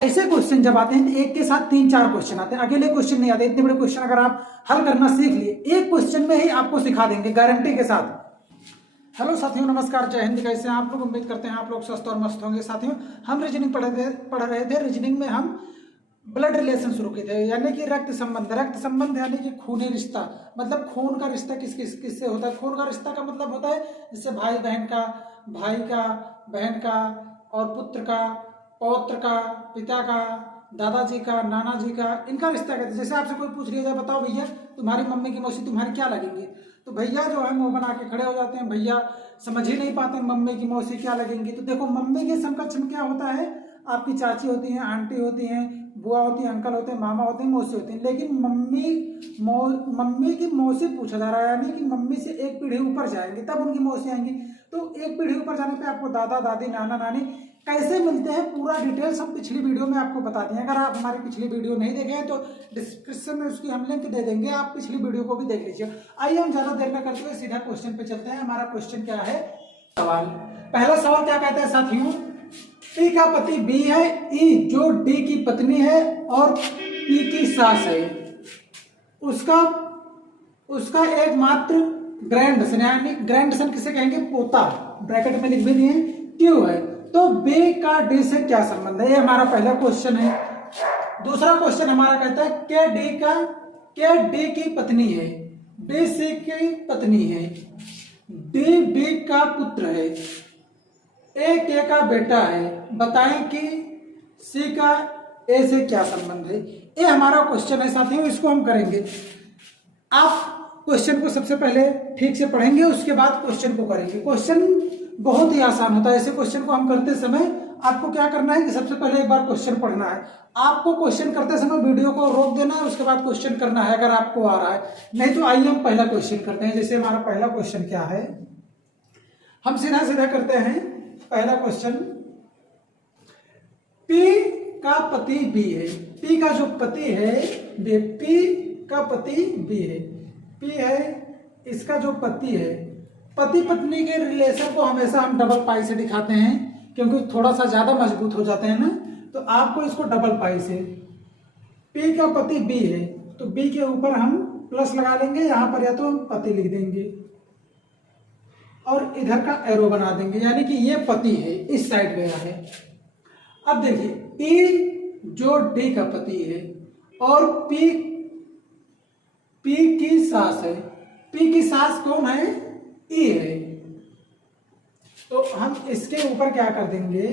ऐसे क्वेश्चन जब आते हैं तो एक के साथ 3-4 क्वेश्चन आते हैं, अकेले क्वेश्चन नहीं आते। इतने बड़े क्वेश्चन अगर आप हल करना सीख लिए, एक क्वेश्चन में ही आपको सिखा देंगे गारंटी के साथ। हेलो साथियों, नमस्कार, जय हिंद। कैसे हैं आप लोग? उम्मीद करते हैं आप लोग स्वस्थ और मस्त होंगे। साथियों, हम रीजनिंग पढ़ रहे थे। रीजनिंग में हम ब्लड रिलेशन शुरू किए थे, यानी कि रक्त संबंध। रक्त संबंध यानी कि खूनी रिश्ता, मतलब खून का रिश्ता किससे होता है। खून का रिश्ता का मतलब होता है जैसे भाई बहन का, भाई का बहन का, और पुत्र का, पौत्र का, पिता का, दादाजी का, नाना जी का, इनका रिश्ता कहते हैं। जैसे आपसे कोई पूछ लिया जाए, बताओ भैया तुम्हारी मम्मी की मौसी तुम्हारी क्या लगेंगे, तो भैया जो है मुंह बना के खड़े हो जाते हैं। भैया समझ ही नहीं पाते मम्मी की मौसी क्या लगेंगी। तो देखो, मम्मी के समकक्ष में क्या होता है, आपकी चाची होती हैं, आंटी होती हैं, बुआ होती है, अंकल होते हैं, मामा होते हैं, मौसी होती हैं। लेकिन मम्मी की मौसी पूछा जा रहा है, यानी कि मम्मी से एक पीढ़ी ऊपर जाएंगे तब उनकी मौसी आएंगी। तो एक पीढ़ी ऊपर जाने पे आपको दादा दादी, नाना नानी कैसे मिलते हैं, पूरा डिटेल्स हम पिछली वीडियो में आपको बता दिए। अगर आप हमारी पिछली वीडियो नहीं देखे हैं तो डिस्क्रिप्शन में उसकी हम लिंक दे देंगे, आप पिछली वीडियो को भी देख लीजिए। आइए हम ज्यादा देर न करते हुए सीधा क्वेश्चन पे चलते हैं। हमारा क्वेश्चन क्या है? सवाल, पहला सवाल क्या कहता है साथियों, पी का पति बी है, ई जो डी की पत्नी है और पी की सास है, उसका एकमात्र ग्रैंडसन, यानी ग्रैंडसन किसे कहेंगे? पोता, ब्रैकेट में लिख भी दिए, क्यों है। तो बी का डी से क्या संबंध है, ये हमारा पहला क्वेश्चन है। दूसरा क्वेश्चन हमारा कहता है के डी की पत्नी है, डी सी की पत्नी है, डी बी का पुत्र है, ए के का बेटा है, बताएं कि सी का ए से क्या संबंध है। ये हमारा क्वेश्चन है साथियों, इसको हम करेंगे। आप क्वेश्चन को सबसे पहले ठीक से पढ़ेंगे, उसके बाद क्वेश्चन को करेंगे। क्वेश्चन बहुत ही आसान होता है। ऐसे क्वेश्चन को हम करते समय आपको क्या करना है कि सबसे पहले एक बार क्वेश्चन पढ़ना है। आपको क्वेश्चन करते समय वीडियो को रोक देना है, उसके बाद क्वेश्चन करना है अगर आपको आ रहा है। नहीं तो आइए हम पहला क्वेश्चन करते हैं। जैसे हमारा पहला क्वेश्चन क्या है, हम सीधा सीधा करते हैं। पहला क्वेश्चन, P का पति B है, P का जो पति है, P का पति B है, P है, इसका जो पति है। पति पत्नी के रिलेशन को हमेशा हम डबल पाई से दिखाते हैं, क्योंकि थोड़ा सा ज्यादा मजबूत हो जाते हैं ना, तो आपको इसको डबल पाई से, P का पति B है तो B के ऊपर हम प्लस लगा लेंगे, यहां पर या तो हम पति लिख देंगे और इधर का एरो बना देंगे, यानी कि ये पति है, इस साइड गया है। अब देखिए, ई जो डी का पति है और पी की सास है। पी की सास कौन है? ई है। तो हम इसके ऊपर क्या कर देंगे,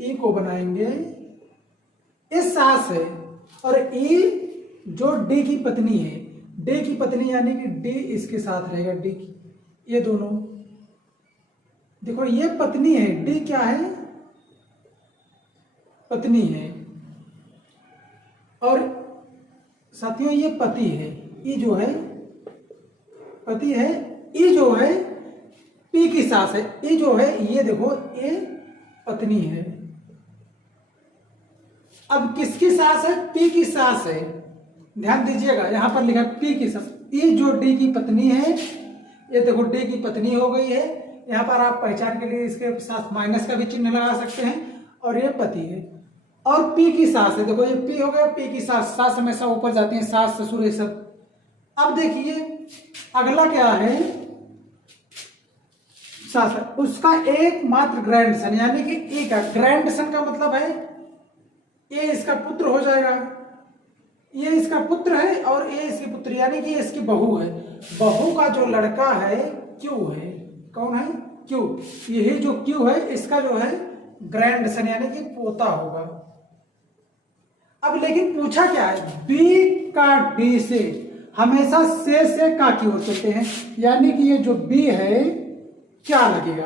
ई को बनाएंगे, इस सास है, और ई जो डी की पत्नी है, डी की पत्नी यानी कि डी इसके साथ रहेगा, डी की, ये दोनों देखो, ये पत्नी है, डी क्या है? पत्नी है, और साथियों ये पति है, ई जो है पति है, ई जो है पी की सास है, ई जो है ये देखो ये पत्नी है। अब किसकी सास है? पी की सास है। ध्यान दीजिएगा, यहां पर लिखा पी की सास, ई जो डी की पत्नी है, ये देखो डी की पत्नी हो गई है। यहाँ पर आप पहचान के लिए इसके साथ माइनस का भी चिन्ह लगा सकते हैं, और ये पति है, और पी की सास है। देखो ये पी हो गया, पी की सास, सास हमेशा ऊपर जाती है, सास ससुर ये सब। अब देखिए अगला क्या है, सास है, उसका एकमात्र ग्रैंडसन, यानी कि ए का ग्रैंडसन का मतलब है ये इसका पुत्र हो जाएगा। ये इसका पुत्र है और ये इसकी पुत्री, यानी कि इसकी बहू है। बहू का जो लड़का है क्यू है, कौन है? क्यू। यही जो क्यू है इसका जो है ग्रैंडसन, यानी कि पोता होगा। अब लेकिन पूछा क्या है, बी का डी से हमेशा से का की ओर चलते हैं, यानी कि ये जो बी है क्या लगेगा,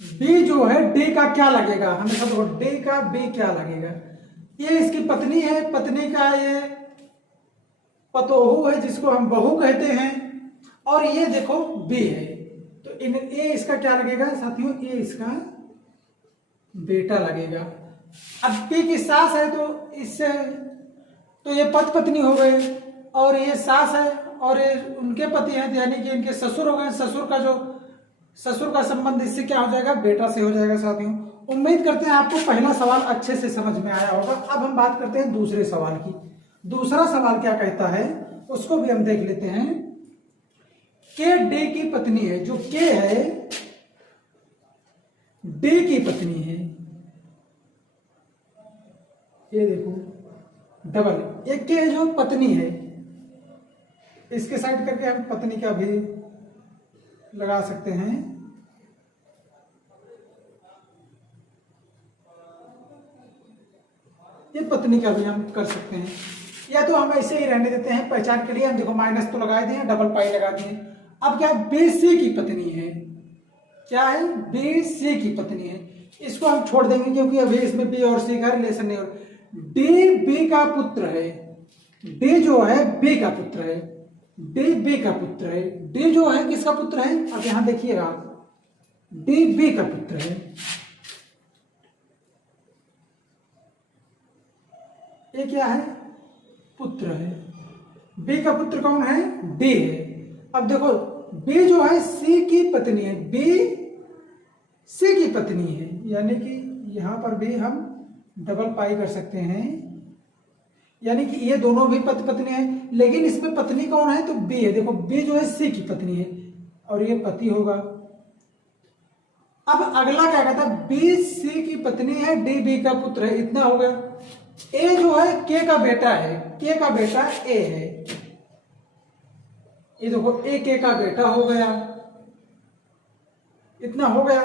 बी जो है डी का क्या लगेगा, हमेशा देखो डी का बी क्या लगेगा। ये इसकी पत्नी है, पत्नी का ये पतोहू है जिसको हम बहू कहते हैं, और ये देखो बी है, तो ये इसका क्या लगेगा साथियों, ये इसका बेटा लगेगा। अब पी की सास है तो इससे तो ये पति पत्नी हो गए, और ये सास है और ये उनके पति हैं, यानी कि इनके ससुर हो गए। ससुर का संबंध इससे क्या हो जाएगा, बेटा से हो जाएगा साथियों। उम्मीद करते हैं आपको पहला सवाल अच्छे से समझ में आया होगा। अब हम बात करते हैं दूसरे सवाल की। दूसरा सवाल क्या कहता है उसको भी हम देख लेते हैं। के डे की पत्नी है, जो के है डे की पत्नी है, ये देखो डबल, एक के जो पत्नी है, इसके साइड करके हम पत्नी का भी लगा सकते हैं। ये पत्नी का भी हम कर सकते हैं, या तो हम ऐसे ही रहने देते हैं पहचान के लिए। हम देखो माइनस तो लगा दिए, डबल पाई लगा दिए। अब क्या बी सी की पत्नी है, क्या है बी सी की पत्नी है, इसको हम छोड़ देंगे क्योंकि अभी इसमें बी और सी का रिलेशन नहीं हो। डी बी का पुत्र है, डी जो है बी का पुत्र है, डी बी का पुत्र है। डी जो है किसका पुत्र है, अब यहां देखिएगा डी बी का पुत्र है। ये क्या है पुत्र है, बी का पुत्र कौन है डी है। अब देखो बी जो है सी की पत्नी है, बी सी की पत्नी है, यानी कि यहां पर भी हम डबल पाई कर सकते हैं, यानी कि ये दोनों भी पति पत्नी है, लेकिन इसमें पत्नी कौन है तो बी है। देखो बी जो है सी की पत्नी है और ये पति होगा। अब अगला क्या कहता है, बी सी की पत्नी है, डी बी का पुत्र है, इतना हो गया। ए जो है के का बेटा है, के का बेटा ए है, ये देखो ए के का बेटा हो गया, इतना हो गया।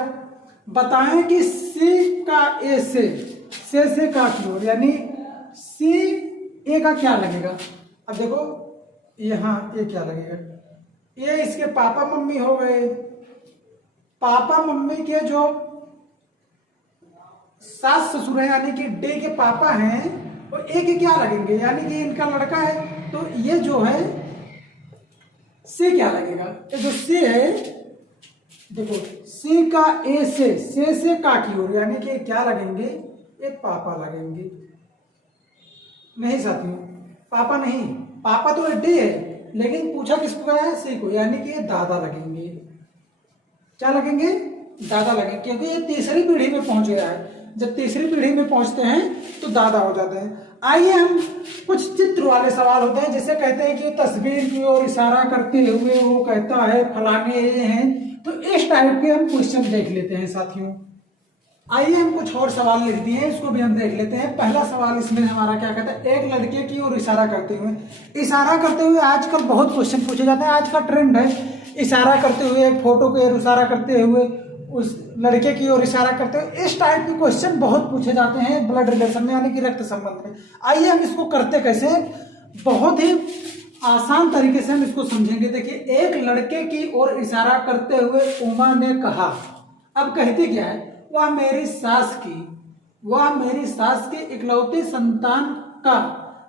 बताएं कि सी का ए से का की ओर, यानी सी ए का क्या लगेगा। अब देखो यहां ये क्या लगेगा, ये इसके पापा मम्मी हो गए। पापा मम्मी के जो सास ससुर है यानी कि डे के पापा हैं, वो ए के क्या लगेंगे, यानी कि इनका लड़का है, तो ये जो है सी क्या लगेगा, ये जो सी है देखो सी का ए से का की ओर, यानी कि क्या लगेंगे, ये पापा लगेंगे। नहीं साथियों पापा नहीं, पापा तो डे है, लेकिन पूछा किसको गया है सी को, यानी कि ये दादा लगेंगे। क्या लगेंगे, दादा लगेंगे, क्योंकि ये तीसरी पीढ़ी में पहुंच गया है। जब तीसरी पीढ़ी में पहुंचते हैं तो दादा हो जाते हैं। आइए हम कुछ चित्र वाले सवाल होते हैं, जिसे कहते हैं कि तस्वीर की ओर इशारा करते हुए वो कहता है फलाने ये हैं, तो इस टाइप के हम क्वेश्चन देख लेते हैं साथियों। आइए हम कुछ और सवाल लिख दिए, इसको भी हम देख लेते हैं। पहला सवाल इसमें हमारा क्या कहता है, एक लड़के की ओर इशारा करते हुए। इशारा करते हुए आजकल बहुत क्वेश्चन पूछे जाते हैं, आज का ट्रेंड है इशारा करते हुए, फोटो की ओर इशारा करते हुए, उस लड़के की ओर इशारा करते हुए। इस टाइप के क्वेश्चन बहुत पूछे जाते हैं ब्लड रिलेशन में, यानी कि रक्त संबंध में। आइए हम इसको करते कैसे, बहुत ही आसान तरीके से हम इसको समझेंगे। देखिए एक लड़के की ओर इशारा करते हुए उमा ने कहा, अब कहती क्या है, वह मेरी सास की इकलौती संतान का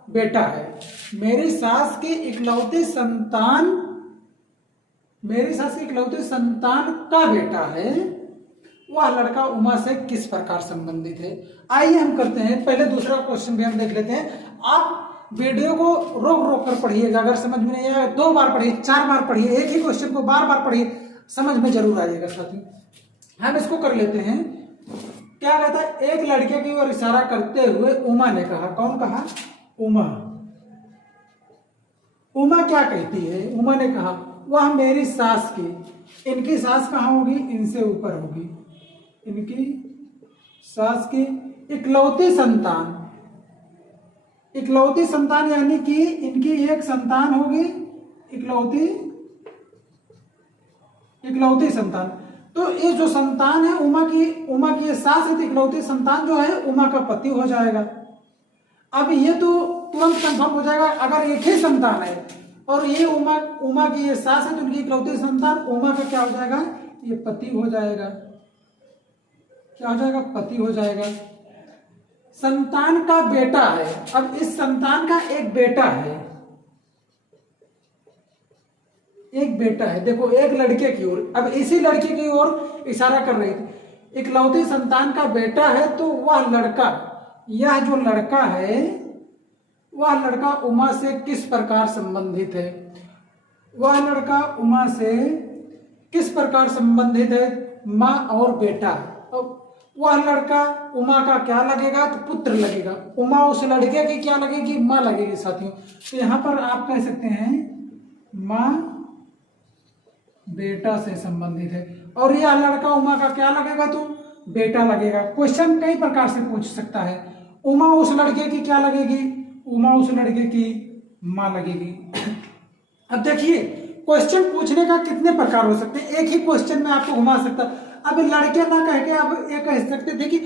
बेटा है। मेरी सास की इकलौती संतान का बेटा है। वह लड़का उमा से किस प्रकार संबंधित है। आइए हम करते हैं, पहले दूसरा क्वेश्चन भी हम देख लेते हैं। आप वीडियो को रोक कर पढ़िएगा, अगर समझ में नहीं आया 2 बार पढ़िए, 4 बार पढ़िए, एक ही क्वेश्चन को बार बार पढ़िए, समझ में जरूर आ जाएगा साथियों। हम इसको कर लेते हैं। क्या कहता है, एक लड़के की ओर इशारा करते हुए उमा ने कहा, कौन कहा, उमा क्या कहती है, उमा ने कहा वह मेरी सास की, इनकी सास कहाँ होगी, इनसे ऊपर होगी, इनकी सास की इकलौती संतान यानी कि इनकी एक संतान होगी, इकलौती संतान। तो ये जो संतान है उमा की ये सास है, तो इकलौती संतान जो है उमा का पति हो जाएगा। अब ये तो तुरंत कंफर्म हो जाएगा, अगर एक ही संतान है और ये उमा की ये सास है, तो उनकी इकलौती संतान उमा का क्या हो जाएगा, ये पति हो जाएगा। क्या हो जाएगा, पति हो जाएगा। संतान का बेटा है, अब इस संतान का एक बेटा है, देखो एक लड़के की ओर, अब इसी लड़के की ओर इशारा कर रही थी, इकलौती संतान का बेटा है, तो वह लड़का, यह जो लड़का है वह लड़का उमा से किस प्रकार संबंधित है, वह लड़का उमा से किस प्रकार संबंधित है, माँ और बेटा। वह लड़का उमा का क्या लगेगा, तो पुत्र लगेगा। उमा उस लड़के की क्या लगेगी, माँ लगेगी साथियों। तो यहाँ पर आप कह सकते हैं माँ बेटा से संबंधित है, और यह लड़का उमा का क्या लगेगा, तो बेटा लगेगा। क्वेश्चन कई प्रकार से पूछ सकता है। उमा उस लड़के की क्या लगेगी, उमा उस लड़के की माँ लगेगी। अब देखिए क्वेश्चन पूछने का कितने प्रकार हो सकते हैं, एक ही क्वेश्चन में आपको घुमा सकता। अब लड़के ना कह के आप ये कह सकते, देखिए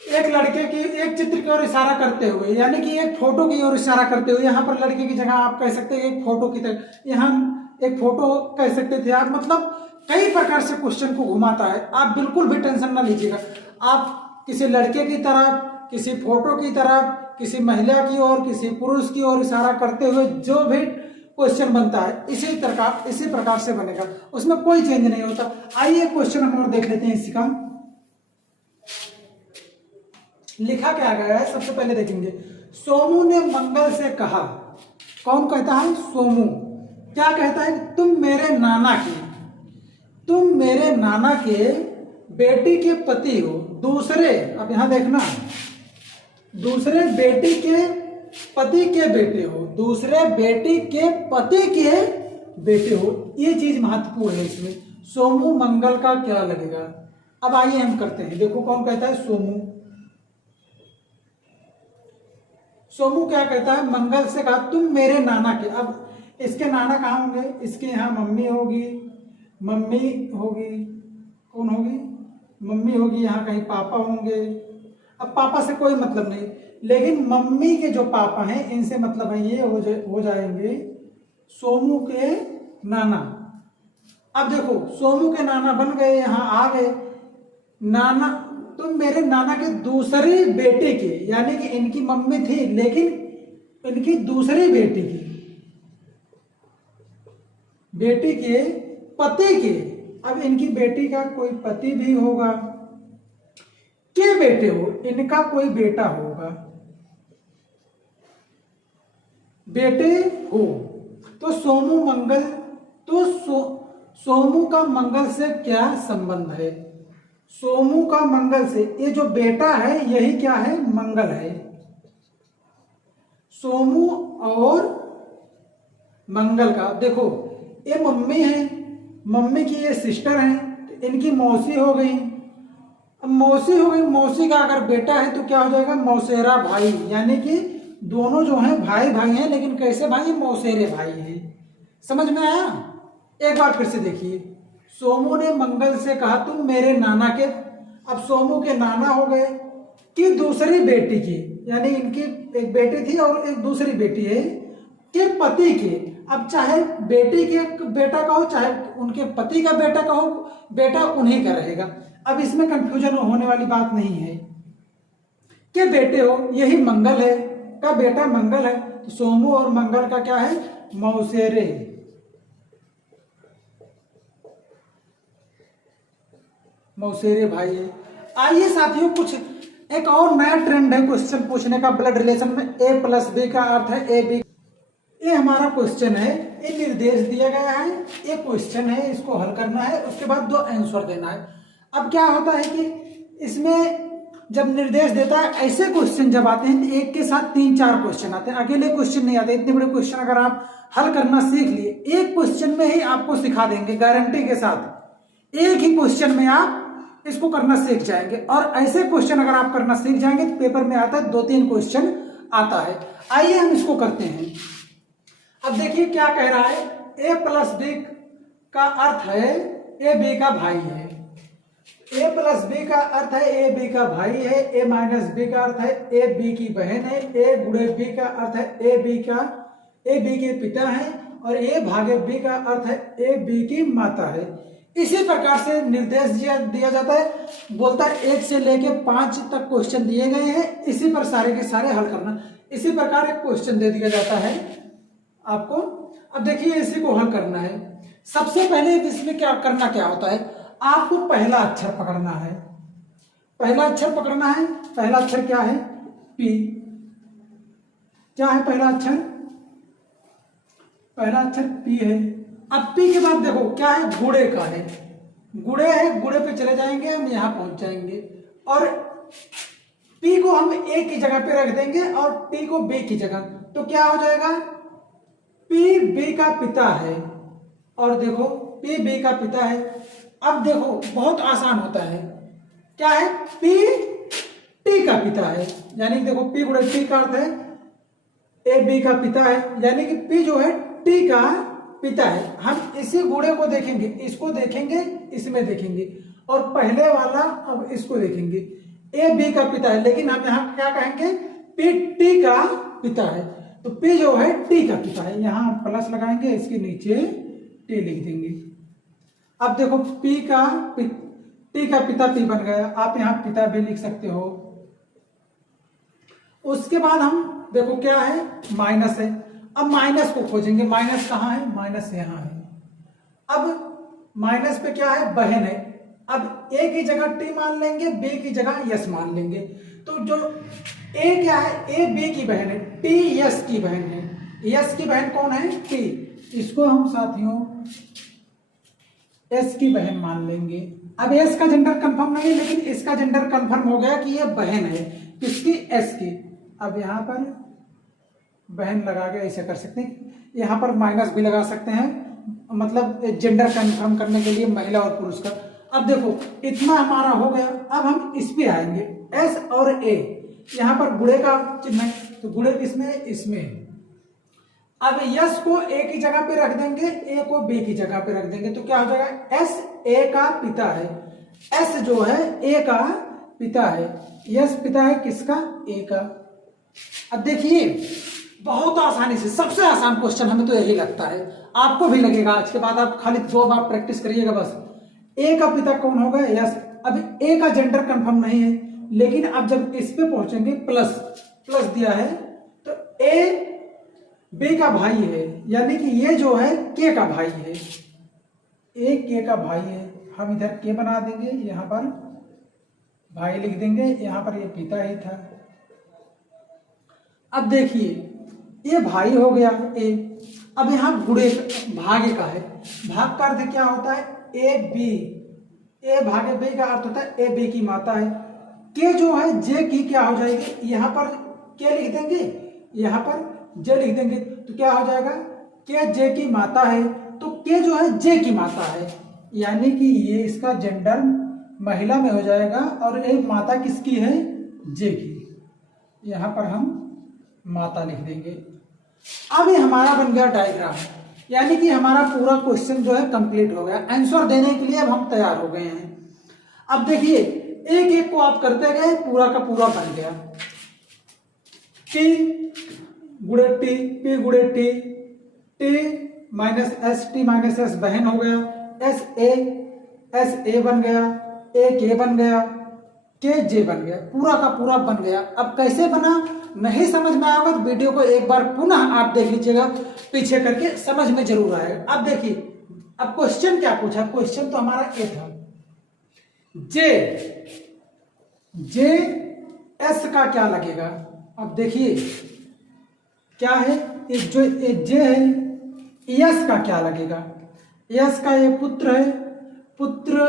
एक लड़के की एक चित्र की ओर इशारा करते हुए, यानी कि एक फोटो की ओर इशारा करते हुए, यहाँ पर लड़के की जगह आप कह सकते हैं एक फोटो की तरह, यहाँ एक फोटो कह सकते थे आप। मतलब कई प्रकार से क्वेश्चन को घुमाता है। आप बिल्कुल भी टेंशन ना लीजिएगा। आप किसी लड़के की तरफ, किसी फोटो की तरफ, किसी महिला की ओर, किसी पुरुष की ओर इशारा करते हुए जो भी क्वेश्चन बनता है इसी प्रकार से बनेगा, उसमें कोई चेंज नहीं होता। आइए क्वेश्चन हम और देख लेते हैं इसका लिखा क्या गया है। सबसे पहले देखेंगे, सोमू ने मंगल से कहा। कौन कहता है, सोमू क्या कहता है, तुम मेरे नाना के बेटी के पति हो, दूसरे, अब यहां देखना, दूसरे बेटी के पति के बेटे हो, दूसरे बेटी के पति के बेटे हो। ये चीज महत्वपूर्ण है इसमें। सोमू मंगल का क्या लगेगा। अब आइए हम करते हैं। देखो कौन कहता है, सोमू क्या कहता है, मंगल से कहा तुम मेरे नाना के। अब इसके नाना कहाँ होंगे, इसके यहाँ मम्मी होगी, कौन होगी, मम्मी होगी, यहाँ कहीं पापा होंगे। अब पापा से कोई मतलब नहीं, लेकिन मम्मी के जो पापा हैं इनसे मतलब है, ये हो जाएंगे सोमू के नाना। अब देखो सोमू के नाना बन गए, यहाँ आ गए नाना। तुम मेरे नाना के दूसरी बेटे के, यानी कि इनकी मम्मी थी लेकिन इनकी दूसरी बेटी के पति के, अब इनकी बेटी का कोई पति भी होगा, के बेटे हो, इनका कोई बेटा होगा, बेटे हो। तो सोमू मंगल, तो सोमू का मंगल से क्या संबंध है, सोमू का मंगल से, ये जो बेटा है यही क्या है, मंगल है। सोमू और मंगल का, देखो ये मम्मी है, मम्मी की ये सिस्टर है, तो इनकी मौसी हो गई। अब मौसी हो गई, मौसी का अगर बेटा है तो क्या हो जाएगा, मौसेरा भाई, यानी कि दोनों जो हैं भाई हैं, लेकिन कैसे भाई, मौसेरे भाई हैं। समझ में आया। एक बार फिर से देखिए, सोमू ने मंगल से कहा तुम मेरे नाना के, अब सोमू के नाना हो गए कि दूसरी बेटी की, यानी इनकी एक बेटी थी और एक दूसरी बेटी है, के पति के। अब चाहे बेटी के बेटा का हो, चाहे उनके पति का बेटा का हो, बेटा उन्हीं का रहेगा। अब इसमें कंफ्यूजन होने वाली बात नहीं है। के बेटे हो, यही मंगल है, का बेटा मंगल है, तो सोमू और मंगल का क्या है, मौसेरे। मौसेरे भाई है। आइए साथियों, कुछ एक और नया ट्रेंड है क्वेश्चन पूछने का ब्लड रिलेशन में। a प्लस बी का अर्थ है ए बी। ये हमारा क्वेश्चन है, ये निर्देश दिया गया है, ये क्वेश्चन है, इसको हल करना है, उसके बाद 2 आंसर देना है। अब क्या होता है कि इसमें जब निर्देश देता है, ऐसे क्वेश्चन जब आते हैं तो एक के साथ 3-4 क्वेश्चन आते हैं, अकेले क्वेश्चन नहीं आते। इतने बड़े क्वेश्चन अगर आप हल करना सीख लिए, एक क्वेश्चन में ही आपको सिखा देंगे गारंटी के साथ। एक ही क्वेश्चन में आप इसको करना सीख जाएंगे, और ऐसे क्वेश्चन अगर आप करना सीख जाएंगे तो पेपर में आता है 2-3 क्वेश्चन आता है। आइए हम इसको करते हैं। अब देखिए क्या कह रहा है, a प्लस बी का अर्थ है ए बी का भाई है। a प्लस बी का अर्थ है ए बी का भाई है, a माइनस बी का अर्थ है ए बी की बहन है, a गुणे बी का अर्थ है ए बी के पिता है, और a भागे बी का अर्थ है ए बी की माता है। इसी प्रकार से निर्देश दिया जाता है। बोलता है 1 से लेके 5 तक क्वेश्चन दिए गए हैं, इसी पर सारे के सारे हल करना। इसी प्रकार एक क्वेश्चन दे दिया जाता है आपको। अब देखिए इसी को हल करना है। सबसे पहले इसमें क्या होता है, आपको पहला अक्षर पकड़ना है। पहला अक्षर पकड़ना है, पहला अक्षर क्या है, पी। क्या है पहला अक्षर, पहला अक्षर पी है। अब पी के बाद देखो क्या है, घोड़े का है, गुड़े है, गुड़े पे चले जाएंगे, हम यहाँ पहुंच जाएंगे और P को हम A की जगह पे रख देंगे और T को B की जगह, तो क्या हो जाएगा, P B का पिता है और देखो P B का पिता है। अब देखो बहुत आसान होता है, क्या है, P T का पिता है, यानी कि देखो P गुणे T का अर्थ है A B का पिता है, यानी कि P जो है T का पिता है। हम इसी गुणे को देखेंगे, इसको देखेंगे, इसमें देखेंगे और पहले वाला अब इसको देखेंगे, ए बी का पिता है, लेकिन हम यहाँ क्या कहेंगे, P T का पिता है, तो P जो है T का पिता है, यहाँ हम प्लस लगाएंगे, इसके नीचे T लिख देंगे। अब देखो T का पिता P बन गया, आप यहाँ पिता भी लिख सकते हो। उसके बाद हम देखो क्या है, माइनस है, अब माइनस को खोजेंगे, माइनस कहाँ है, माइनस यहाँ है। अब माइनस पे क्या है, बहन है, अब ए की जगह टी मान लेंगे, बी की जगह यस मान लेंगे, तो जो ए क्या है, ए बी की बहन है, टी यस की बहन है, यस की बहन कौन है, टी, इसको हम साथियों एस की बहन मान लेंगे। अब एस का जेंडर कंफर्म नहीं है, लेकिन इसका जेंडर कंफर्म हो गया कि ये बहन है, किसकी, एस की। अब यहाँ पर बहन लगा के ऐसे कर सकते हैं, यहाँ पर माइनस भी लगा सकते हैं, मतलब जेंडर कंफर्म करने के लिए महिला और पुरुष का। अब देखो इतना हमारा हो गया, अब हम इस पे आएंगे, एस और ए, यहाँ पर गुणे का चिन्ह है, तो गुणे किसमें, इसमें। अब यस को ए की जगह पे रख देंगे, ए को बी की जगह पे रख देंगे, तो क्या हो जाएगा, एस ए का पिता है, एस जो है ए का पिता है, यस पिता है किसका, ए का। अब देखिए बहुत आसानी से, सबसे आसान क्वेश्चन हमें तो यही लगता है, आपको भी लगेगा, आज के बाद आप खाली 2 बार प्रैक्टिस करिएगा बस। ए का पिता कौन होगा, यस। अब ए का जेंडर कंफर्म नहीं है, लेकिन अब जब इस पे पहुंचेंगे, प्लस दिया है, तो ए बी का भाई है, यानी कि ये जो है के का भाई है, ए के का भाई है, हम इधर के बना देंगे, यहां पर भाई लिख देंगे, यहां पर ये पिता ही था। अब देखिए ये भाई हो गया ए, अब यहां गुणे भागे का है, भाग का अर्थ क्या होता है, ए बी, ए भागे बी का अर्थ होता है ए बी की माता है, के जो है जे की क्या हो जाएगी, यहां पर के लिख देंगे, यहां पर जे लिख देंगे, तो क्या हो जाएगा, के जे की माता है, तो के जो है जे की माता है, यानी कि ये इसका जेंडर महिला में हो जाएगा, और एक माता किसकी है, जे की, यहां पर हम माता लिख देंगे। अब ये हमारा बन गया डायग्राम, यानी कि हमारा पूरा क्वेश्चन जो है कंप्लीट हो गया, आंसर देने के लिए अब हम तैयार हो गए हैं। अब देखिए एक एक को आप करते गए, पूरा का पूरा बन गया, टी गुणे टी, पी गुणे T, T minus S, T minus S बहन हो गया, एस ए बन गया, ए के बन गया, के जे बन गया, पूरा का पूरा बन गया। अब कैसे बना नहीं समझ में आएगा तो वीडियो को एक बार पुनः आप देख लीजिएगा, पीछे करके समझ में जरूर आएगा। अब देखिए अब क्वेश्चन क्या पूछा, क्वेश्चन तो हमारा ए था, जे एस का क्या लगेगा। अब देखिए क्या है, जो जे है, यस का क्या लगेगा, यस का ये पुत्र है, पुत्र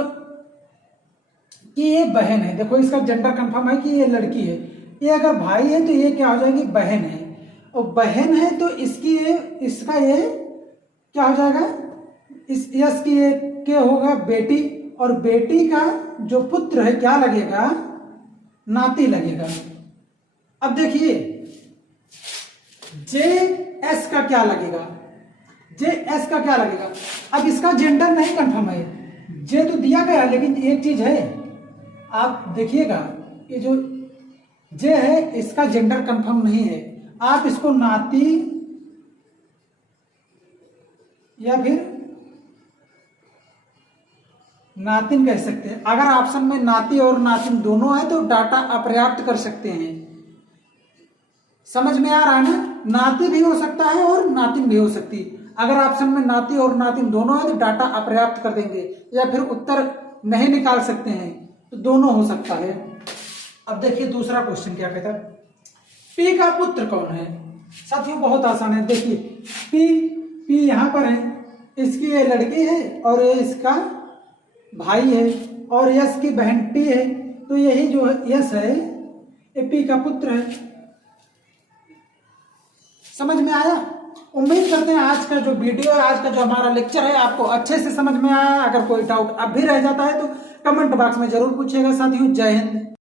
की ये बहन है, देखो इसका जेंडर कंफर्म है कि ये लड़की है, ये अगर भाई है तो ये क्या हो जाएगी, बहन है, और बहन है तो इसकी ये, इसका ये क्या हो जाएगा, इस यस की ये के होगा बेटी, और बेटी का जो पुत्र है क्या लगेगा, नाती लगेगा। अब देखिए जे एस का क्या लगेगा, जे एस का क्या लगेगा, अब इसका जेंडर नहीं कंफर्म है, जे तो दिया गया, लेकिन एक चीज है आप देखिएगा, ये जो जे है इसका जेंडर कंफर्म नहीं है, आप इसको नाती या फिर नातिन कह सकते हैं। अगर ऑप्शन में नाती और नातिन दोनों है तो डाटा अपर्याप्त कर सकते हैं, समझ में आ रहा है ना, नाती भी हो सकता है और नातिन भी हो सकती है। अगर ऑप्शन में नाती और नातिन दोनों है तो डाटा अपर्याप्त कर देंगे, या फिर उत्तर नहीं निकाल सकते हैं, तो दोनों हो सकता है। अब देखिए दूसरा क्वेश्चन क्या कहता है, पी का पुत्र कौन है। साथियों बहुत आसान है, देखिए पी यहां पर है, इसकी ये लड़की है और ये इसका भाई है और यश की बहन टी है, तो यही जो यश है ये पी का पुत्र है। समझ में आया? उम्मीद करते हैं आज का जो वीडियो है, आज का जो हमारा लेक्चर है आपको अच्छे से समझ में आया। अगर कोई डाउट अब भी रह जाता है तो कमेंट बॉक्स में जरूर पूछिएगा साथियों। जय हिंद।